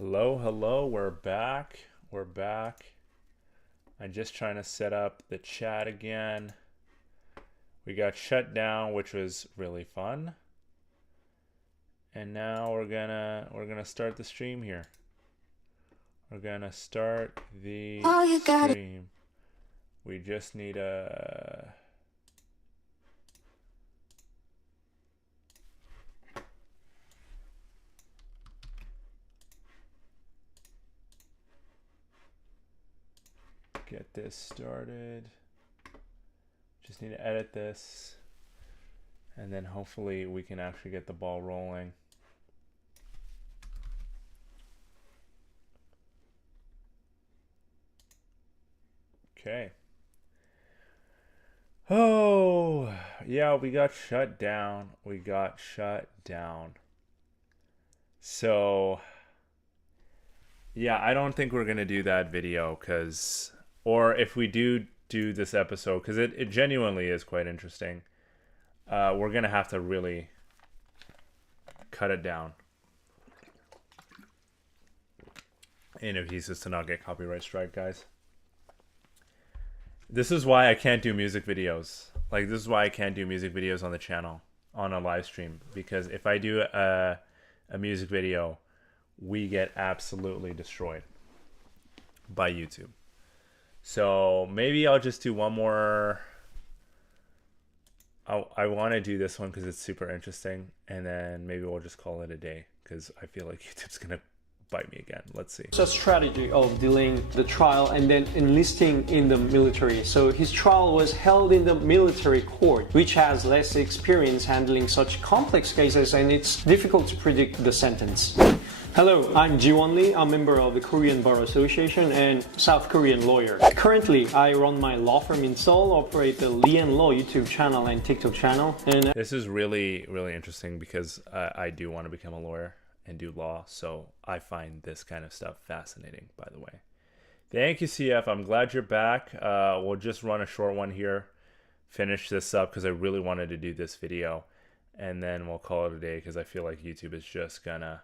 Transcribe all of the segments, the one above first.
Hello, hello, we're back. We're back. I'm just trying to set up the chat again. We got shut down, which was really fun. And now we're gonna start the stream here. We're gonna start the stream. We just need a get this started. Just need to edit this, and then hopefully we can actually get the ball rolling. Okay. Oh, yeah, we got shut down. We got shut down. So, yeah, I don't think we're going to do that video because, or if we do this episode, because it genuinely is quite interesting, we're going to have to really cut it down in adhesives to not get copyright strike, guys. This is why I can't do music videos. Like, this is why I can't do music videos on the channel, on a live stream. Because if I do a music video, we get absolutely destroyed by YouTube. So maybe I'll just do one more. I want to do this one because it's super interesting. And then maybe we'll just call it a day because I feel like YouTube's going to bite me again. Let's see. It's a strategy of delaying the trial and then enlisting in the military. So his trial was held in the military court, which has less experience handling such complex cases, and it's difficult to predict the sentence. Hello, I'm Jiwon Lee, a member of the Korean Bar Association and South Korean lawyer. Currently, I run my law firm in Seoul, operate the Lee & Law YouTube channel and TikTok channel. And this is really, really interesting because I do want to become a lawyer and do law, so I find this kind of stuff fascinating, by the way. Thank you, CF. I'm glad you're back. We'll just run a short one here, finish this up because I really wanted to do this video, and then we'll call it a day because I feel like YouTube is just gonna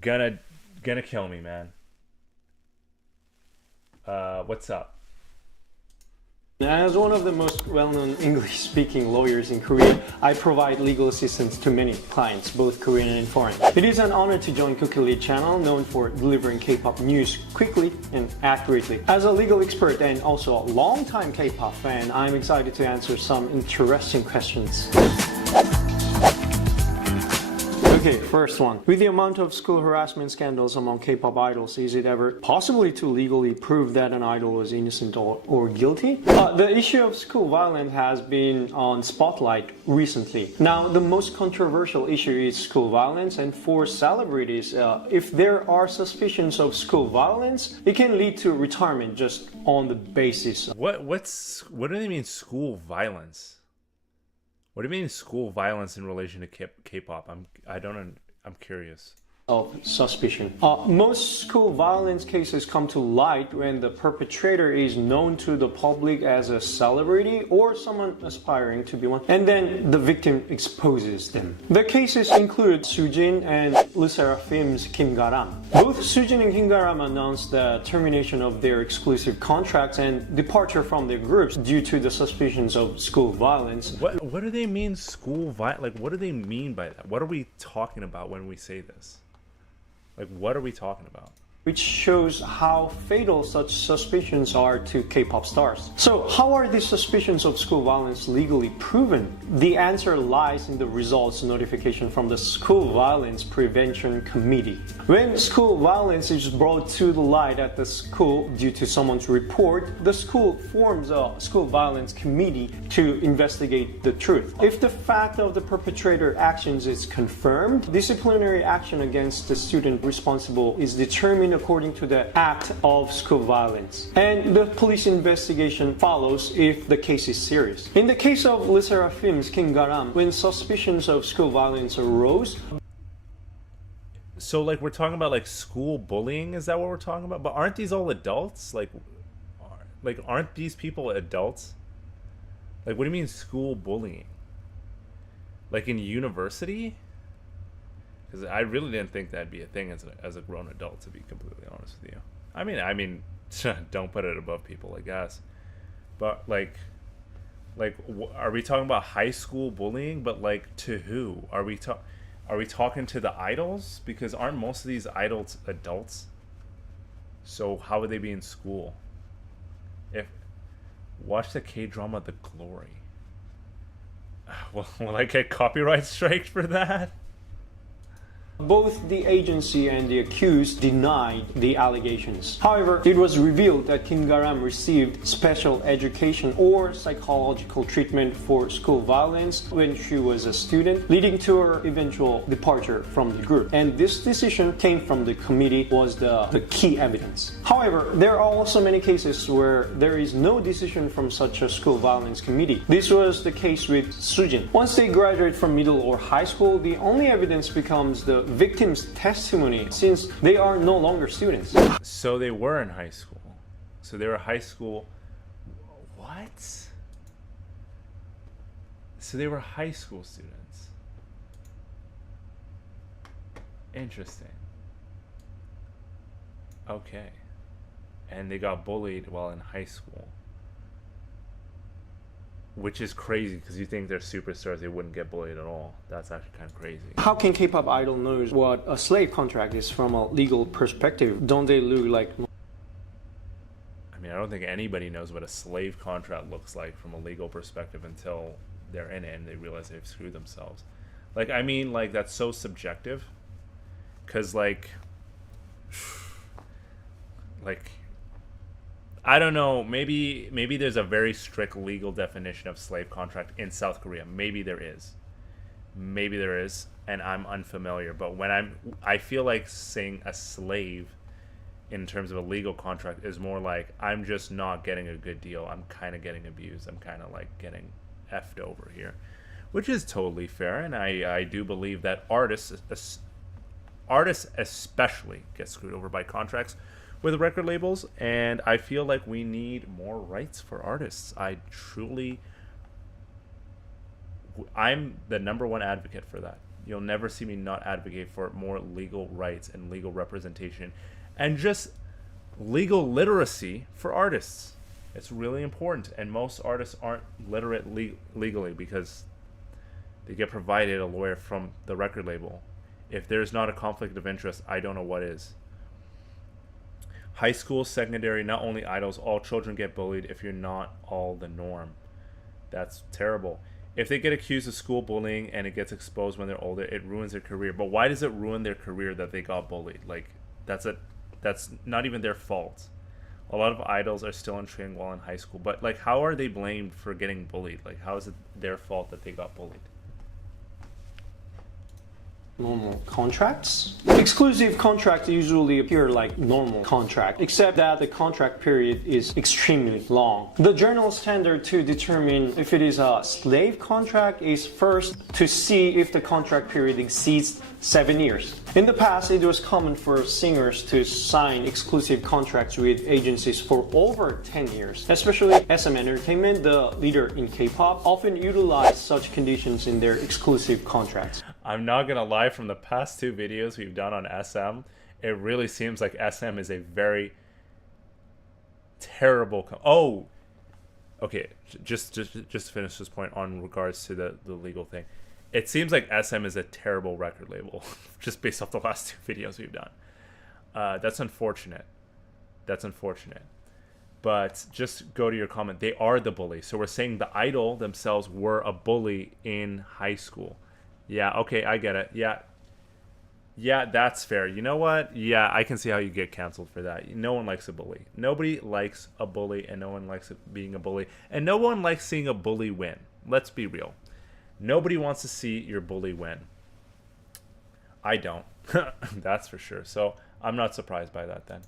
kill me, man. What's up? as one of the most well-known English-speaking lawyers in Korea, I provide legal assistance to many clients, both Korean and foreign. It is an honor to join Cookie Lead channel, known for delivering K-pop news quickly and accurately. As a legal expert and also a long-time K-pop fan, I'm excited to answer some interesting questions. Okay, first one. With the amount of school harassment scandals among K-pop idols, is it ever possible to legally prove that an idol was innocent or guilty? The issue of school violence has been on spotlight recently. Now, the most controversial issue is school violence, and for celebrities, if there are suspicions of school violence, it can lead to retirement just on the basis. What do they mean school violence? What do you mean school violence in relation to K-pop? I'm curious. Of suspicion. Most school violence cases come to light when the perpetrator is known to the public as a celebrity or someone aspiring to be one, and then the victim exposes them. The cases include Sujin and LE SSERAFIM's Kim Garam. Both Sujin and Kim Garam announced the termination of their exclusive contracts and departure from their groups due to the suspicions of school violence. What do they mean school violence? Like, what do they mean by that? What are we talking about when we say this? Like, what are we talking about? Which shows how fatal such suspicions are to K-pop stars. So, how are these suspicions of school violence legally proven? The answer lies in the results notification from the School Violence Prevention Committee. When school violence is brought to the light at the school due to someone's report, the school forms a school violence committee to investigate the truth. If the fact of the perpetrator actions is confirmed, disciplinary action against the student responsible is determined according to the act of school violence, and the police investigation follows if the case is serious. In the case of LE SSERAFIM's Kim Garam, when suspicions of school violence arose. So, like, we're talking about like school bullying? Is that what we're talking about? But aren't these all adults? Like aren't these people adults? Like, what do you mean school bullying? Like in university? Because I really didn't think that'd be a thing as a grown adult, to be completely honest with you. I mean, don't put it above people, I guess. But are we talking about high school bullying? But like, to who? Are we talking to the idols? Because aren't most of these idols adults? So how would they be in school? Watch the K-drama The Glory. Will I get copyright striked for that? Both the agency and the accused denied the allegations. However, it was revealed that Kim Garam received special education or psychological treatment for school violence when she was a student, leading to her eventual departure from the group. And this decision came from the committee was the key evidence. However, there are also many cases where there is no decision from such a school violence committee. This was the case with Sujin. Once they graduate from middle or high school, the only evidence becomes the victim's testimony, since they are no longer students. So they were in high school. So they were high school. What? So they were high school students. Interesting. Okay. And they got bullied while in high school. Which is crazy, because you think they're superstars, they wouldn't get bullied at all. That's actually kind of crazy. How can K-pop idol knows what a slave contract is from a legal perspective? Don't they look like... I mean, I don't think anybody knows what a slave contract looks like from a legal perspective until they're in it and they realize they've screwed themselves. Like, I mean, like, that's so subjective. Because, like, I don't know, maybe there's a very strict legal definition of slave contract in South Korea. Maybe there is, and I'm unfamiliar. But when I feel like saying a slave in terms of a legal contract is more like, I'm just not getting a good deal. I'm kind of getting abused. I'm kind of like getting effed over here, which is totally fair. And I do believe that artists especially get screwed over by contracts with record labels, and I feel like we need more rights for artists. I'm the #1 advocate for that. You'll never see me not advocate for more legal rights and legal representation and just legal literacy for artists. It's really important, and most artists aren't literate legally because they get provided a lawyer from the record label. If there's not a conflict of interest, I don't know what is. High school, secondary, not only idols, all children get bullied if you're not all the norm. That's terrible. If they get accused of school bullying and it gets exposed when they're older, it ruins their career. But why does it ruin their career that they got bullied? Like, that's not even their fault. A lot of idols are still in training while in high school. But, like, how are they blamed for getting bullied? Like, how is it their fault that they got bullied? Normal contracts? Exclusive contracts usually appear like normal contract, except that the contract period is extremely long. The general standard to determine if it is a slave contract is first to see if the contract period exceeds 7 years. In the past, it was common for singers to sign exclusive contracts with agencies for over 10 years. Especially SM Entertainment, the leader in K-pop, often utilized such conditions in their exclusive contracts. I'm not gonna lie, from the past 2 videos we've done on SM, it really seems like SM is a very terrible okay, just to finish this point on regards to the legal thing. It seems like SM is a terrible record label, just based off the last 2 videos we've done. That's unfortunate. But just go to your comment. They are the bully. So we're saying the idol themselves were a bully in high school. Yeah, okay, I get it. Yeah, that's fair. You know what? Yeah, I can see how you get canceled for that. No one likes a bully. Nobody likes a bully, and no one likes being a bully. And no one likes seeing a bully win. Let's be real. Nobody wants to see your bully win. I don't. That's for sure. So I'm not surprised by that then.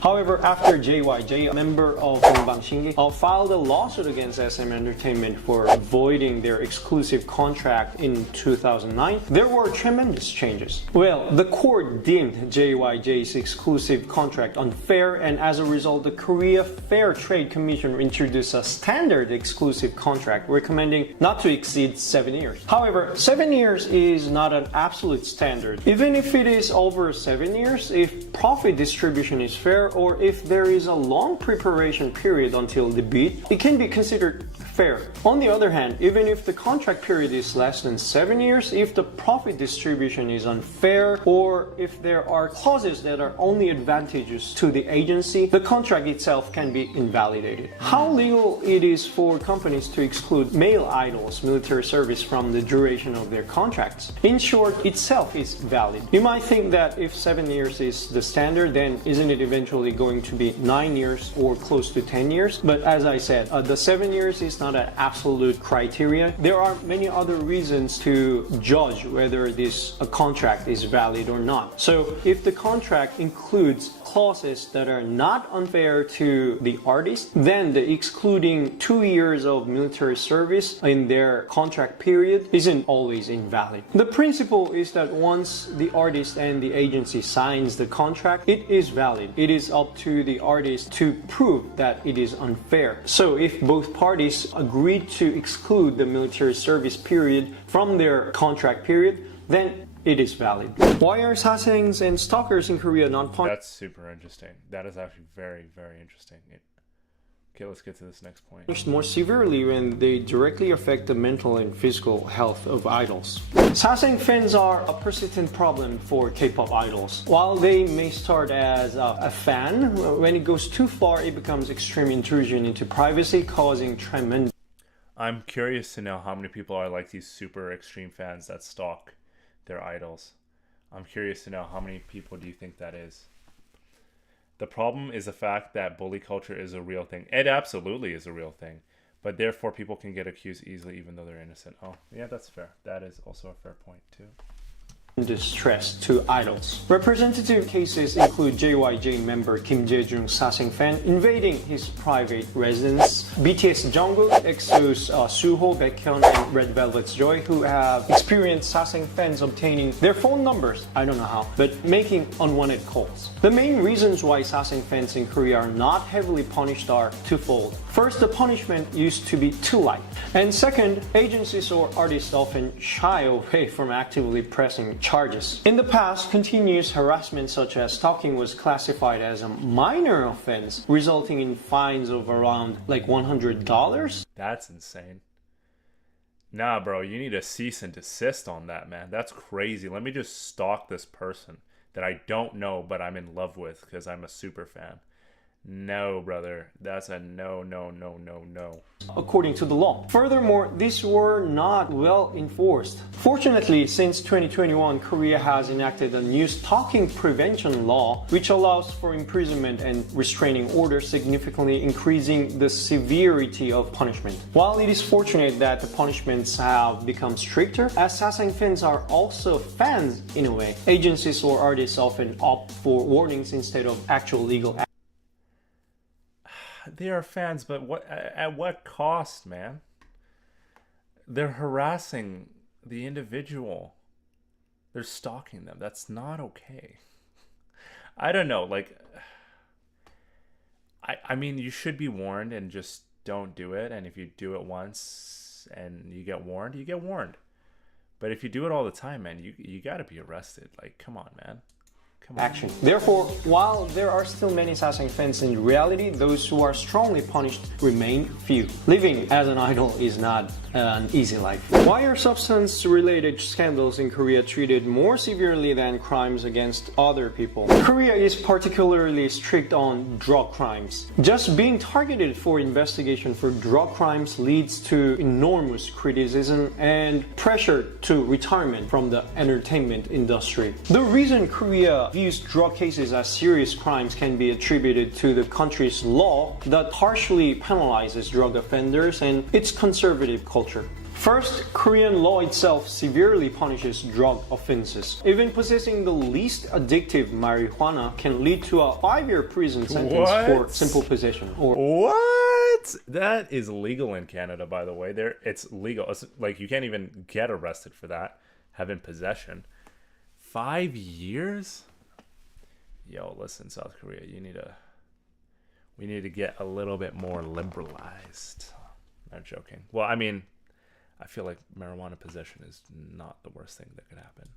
However, after JYJ, a member of Dongbang filed a lawsuit against SM Entertainment for voiding their exclusive contract in 2009, there were tremendous changes. Well, the court deemed JYJ's exclusive contract unfair, and as a result, the Korea Fair Trade Commission introduced a standard exclusive contract recommending not to exceed 7 years. However, 7 years is not an absolute standard. Even if it is over 7 years, if profit distribution is fair, or if there is a long preparation period until debut, it can be considered fair. On the other hand, even if the contract period is less than 7 years, if the profit distribution is unfair, or if there are clauses that are only advantageous to the agency, the contract itself can be invalidated. How legal it is for companies to exclude male idols' military service from the duration of their contracts? In short, itself is valid. You might think that if 7 years is the standard, then isn't it eventually going to be 9 years or close to 10 years? But as I said, the 7 years is not an absolute criteria. There are many other reasons to judge whether this contract is valid or not. So if the contract includes clauses that are not unfair to the artist, then the excluding 2 years of military service in their contract period isn't always invalid. The principle is that once the artist and the agency signs the contract, it is valid. It is up to the artist to prove that it is unfair. So if both parties agreed to exclude the military service period from their contract period, then it is valid. Why are Sasaengs and stalkers in Korea not punished? That's super interesting. That is actually very, very interesting. Okay, let's get to this next point. More severely when they directly affect the mental and physical health of idols. Sasaeng fans are a persistent problem for K-pop idols. While they may start as a fan, when it goes too far, it becomes extreme intrusion into privacy, causing tremendous... I'm curious to know how many people are like these super extreme fans that stalk their idols. I'm curious to know how many people do you think that is? The problem is the fact that bully culture is a real thing. It absolutely is a real thing. But therefore people can get accused easily even though they're innocent. Oh, yeah, that's fair. That is also a fair point too. Distress to idols. Representative cases include JYJ member Kim Jae-jung's Sasaeng fan invading his private residence, BTS Jungkook, EXO's Suho, Baekhyun, and Red Velvet's Joy, who have experienced Sasaeng fans obtaining their phone numbers, I don't know how, but making unwanted calls. The main reasons why Sasaeng fans in Korea are not heavily punished are twofold. First, the punishment used to be too light. And second, agencies or artists often shy away from actively pressing charges. In the past, continuous harassment such as stalking was classified as a minor offense, resulting in fines of around like $100. That's insane. Nah, bro, you need a cease and desist on that, man. That's crazy. Let me just stalk this person that I don't know but I'm in love with because I'm a super fan. No, brother. That's a no, no, no, no, no. According to the law. Furthermore, these were not well enforced. Fortunately, since 2021, Korea has enacted a new stalking prevention law, which allows for imprisonment and restraining orders, significantly increasing the severity of punishment. While it is fortunate that the punishments have become stricter, as Sasaeng fans are also fans in a way, agencies or artists often opt for warnings instead of actual legal action. They are fans, but at what cost, man? They're harassing the individual. They're stalking them. That's not okay. I don't know. Like, I mean, you should be warned and just don't do it. And if you do it once and you get warned, you get warned. But if you do it all the time, man, you got to be arrested. Like, come on, man. Action. Therefore, while there are still many Sasaeng fans, in reality, those who are strongly punished remain few. Living as an idol is not an easy life. Why are substance-related scandals in Korea treated more severely than crimes against other people? Korea is particularly strict on drug crimes. Just being targeted for investigation for drug crimes leads to enormous criticism and pressure to retirement from the entertainment industry. The reason Korea views drug cases as serious crimes can be attributed to the country's law that harshly penalizes drug offenders and its conservative culture. First, Korean law itself severely punishes drug offenses. Even possessing the least addictive marijuana can lead to a 5-year prison sentence for simple possession. Or what? That is legal in Canada, by the way. It's legal. It's like you can't even get arrested for that. Having possession. 5 years? Yo, listen, South Korea, we need to get a little bit more liberalized. I'm joking. Well, I mean, I feel like marijuana possession is not the worst thing that could happen.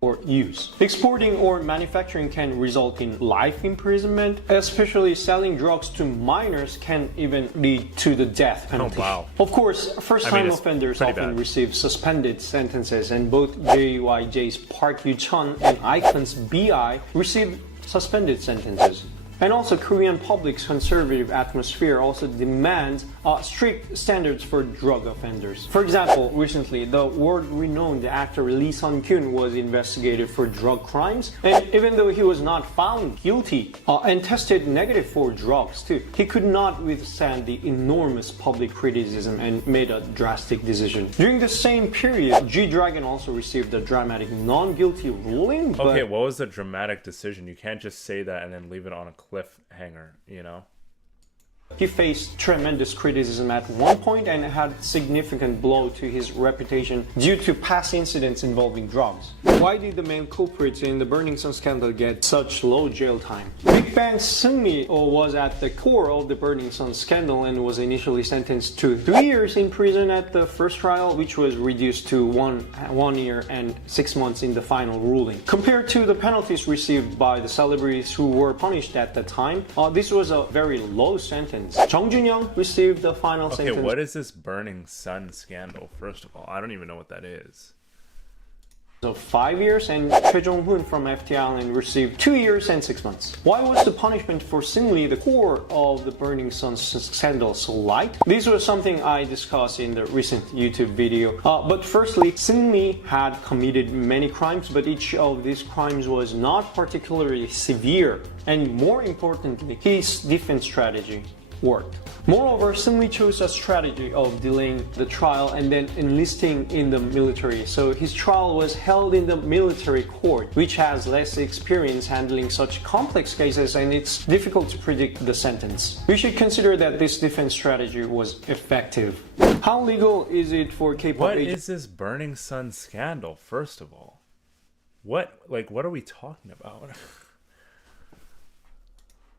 Or use. Exporting or manufacturing can result in life imprisonment, especially selling drugs to minors can even lead to the death penalty. Oh, wow. Of course, first-time offenders often receive suspended sentences, and both JYJ's Park Yu-chun and Icon's BI received suspended sentences. And also, Korean public's conservative atmosphere also demands strict standards for drug offenders. For example, recently, the world-renowned actor Lee Sun-kyun was investigated for drug crimes, and even though he was not found guilty and tested negative for drugs too, he could not withstand the enormous public criticism and made a drastic decision. During the same period, G-Dragon also received a dramatic non-guilty ruling. But okay, what was the dramatic decision? You can't just say that and then leave it on a cliffhanger, you know? He faced tremendous criticism at one point and had significant blow to his reputation due to past incidents involving drugs. Why did the main culprits in the Burning Sun scandal get such low jail time? Big Bang's Seungmi was at the core of the Burning Sun scandal and was initially sentenced to 3 years in prison at the first trial, which was reduced to one year and 6 months in the final ruling. Compared to the penalties received by the celebrities who were punished at the time, this was a very low sentence. Jung Jun-young received the final sentence. Okay, what is this Burning Sun scandal? First of all, I don't even know what that is. So 5 years, and Choi Jong-hoon from FT Island received 2 years and 6 months. Why was the punishment for Seungmi, the core of the Burning Sun scandal, so light? This was something I discussed in the recent YouTube video. But firstly, Seungmi had committed many crimes, but each of these crimes was not particularly severe. And more importantly, his defense strategy worked. Moreover, Seungmi chose a strategy of delaying the trial and then enlisting in the military. So his trial was held in the military court, which has less experience handling such complex cases, and it's difficult to predict the sentence. We should consider that this defense strategy was effective. How legal is it for K-pop What is this Burning Sun scandal, first of all? What are we talking about?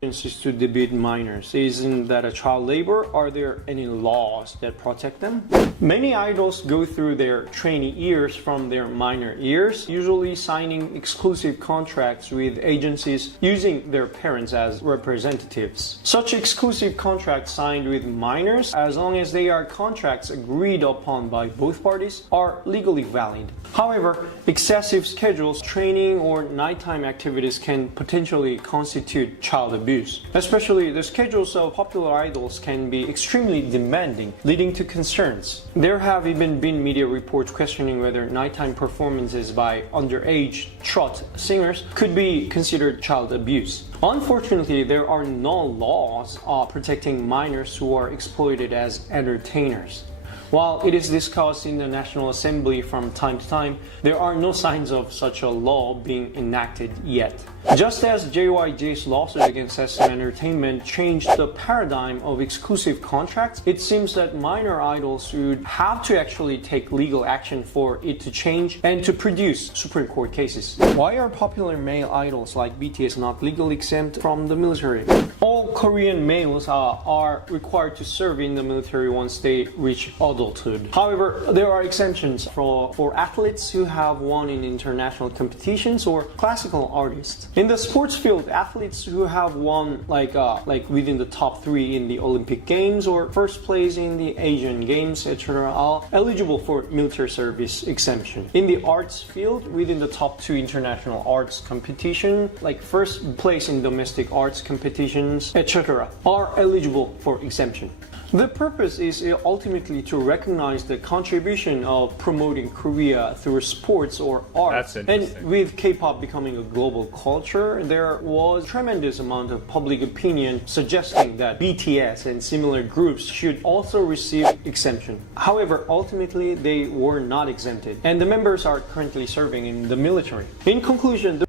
Is to debate minors? Isn't that a child labor? Are there any laws that protect them? Many idols go through their trainee years from their minor years, usually signing exclusive contracts with agencies using their parents as representatives. Such exclusive contracts signed with minors, as long as they are contracts agreed upon by both parties, are legally valid. However, excessive schedules, training, or nighttime activities can potentially constitute child abuse. Especially the schedules of popular idols can be extremely demanding, leading to concerns. There have even been media reports questioning whether nighttime performances by underage trot singers could be considered child abuse. Unfortunately, there are no laws protecting minors who are exploited as entertainers. While it is discussed in the National Assembly from time to time, there are no signs of such a law being enacted yet. Just as JYJ's lawsuit against SM Entertainment changed the paradigm of exclusive contracts, it seems that minor idols would have to actually take legal action for it to change and to produce Supreme Court cases. Why are popular male idols like BTS not legally exempt from the military? All Korean males are required to serve in the military once they reach adulthood. However, there are exemptions for athletes who have won in international competitions or classical artists. In the sports field, athletes who have won like within the top 3 in the Olympic Games or first place in the Asian Games, etc., are eligible for military service exemption. In the arts field, within the top 2 international arts competition, like first place in domestic arts competitions institutions, etc., are eligible for exemption. The purpose is ultimately to recognize the contribution of promoting Korea through sports or art. That's interesting. And with K-pop becoming a global culture, there was tremendous amount of public opinion suggesting that BTS and similar groups should also receive exemption. However, ultimately they were not exempted, and the members are currently serving in the military. In conclusion,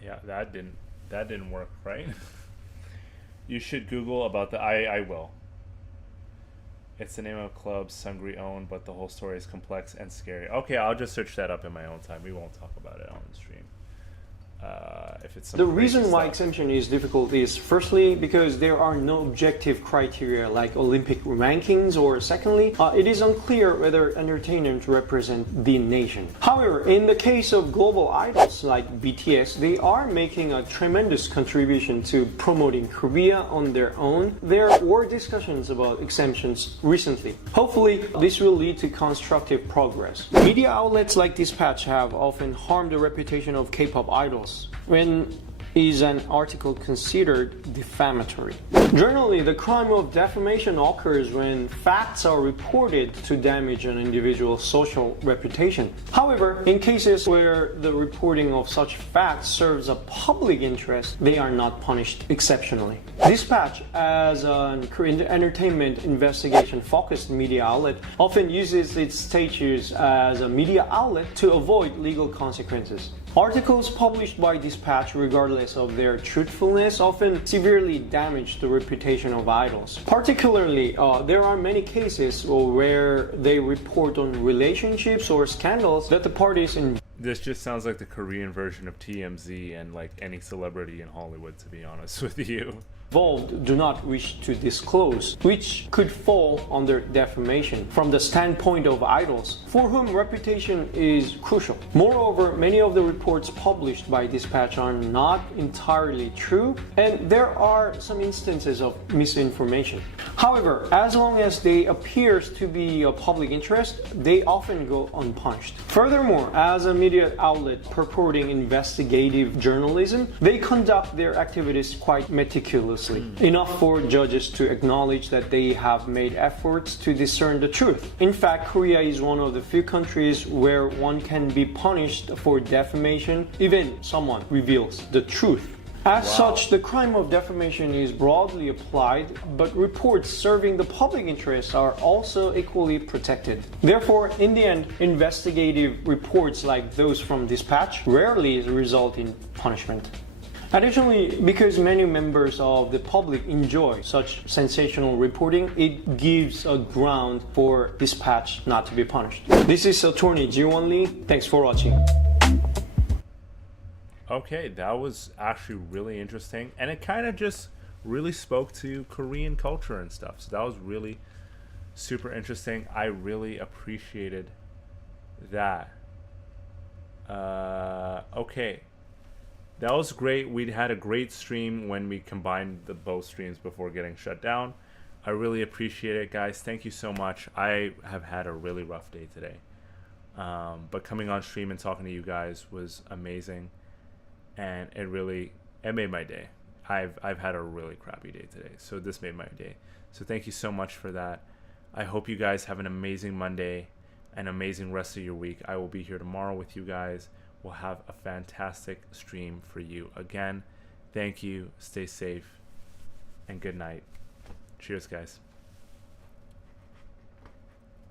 yeah, that didn't work, right? You should Google about the I will. It's the name of a club Sungri owned, but the whole story is complex and scary. Okay, I'll just search that up in my own time. We won't talk about it on the stream. If it's the reason why exemption is difficult is firstly because there are no objective criteria like Olympic rankings, or secondly, it is unclear whether entertainers represent the nation. However, in the case of global idols like BTS, they are making a tremendous contribution to promoting Korea on their own. There were discussions about exemptions recently. Hopefully, this will lead to constructive progress. Media outlets like Dispatch have often harmed the reputation of K-pop idols. When is an article considered defamatory? Generally, the crime of defamation occurs when facts are reported to damage an individual's social reputation. However, in cases where the reporting of such facts serves a public interest, they are not punished exceptionally. Dispatch, as an entertainment investigation-focused media outlet, often uses its status as a media outlet to avoid legal consequences. Articles published by Dispatch, regardless of their truthfulness, often severely damage the reputation of idols. Particularly, there are many cases where they report on relationships or scandals that the parties in. This just sounds like the Korean version of TMZ and like any celebrity in Hollywood, to be honest with you. Involved do not wish to disclose, which could fall under defamation from the standpoint of idols, for whom reputation is crucial. Moreover, many of the reports published by Dispatch are not entirely true, and there are some instances of misinformation. However, as long as they appear to be of public interest, they often go unpunished. Furthermore, as a media outlet purporting investigative journalism, they conduct their activities quite meticulously. Enough for judges to acknowledge that they have made efforts to discern the truth. In fact, Korea is one of the few countries where one can be punished for defamation even someone reveals the truth. As such, the crime of defamation is broadly applied, but reports serving the public interest are also equally protected. Therefore, in the end, investigative reports like those from Dispatch rarely result in punishment. Additionally, because many members of the public enjoy such sensational reporting, it gives a ground for Dispatch not to be punished. This is attorney Ji-won Lee. Thanks for watching. Okay, that was actually really interesting, and it kind of just really spoke to Korean culture and stuff. So that was really super interesting. I really appreciated that. Okay. That was great. We had a great stream when we combined the both streams before getting shut down. I really appreciate it, guys. Thank you so much. I have had a really rough day today. But coming on stream and talking to you guys was amazing. And it made my day. I've had a really crappy day today. So this made my day. So thank you so much for that. I hope you guys have an amazing Monday, an amazing rest of your week. I will be here tomorrow with you guys. We'll have a fantastic stream for you. Again, thank you, stay safe, and good night. Cheers, guys.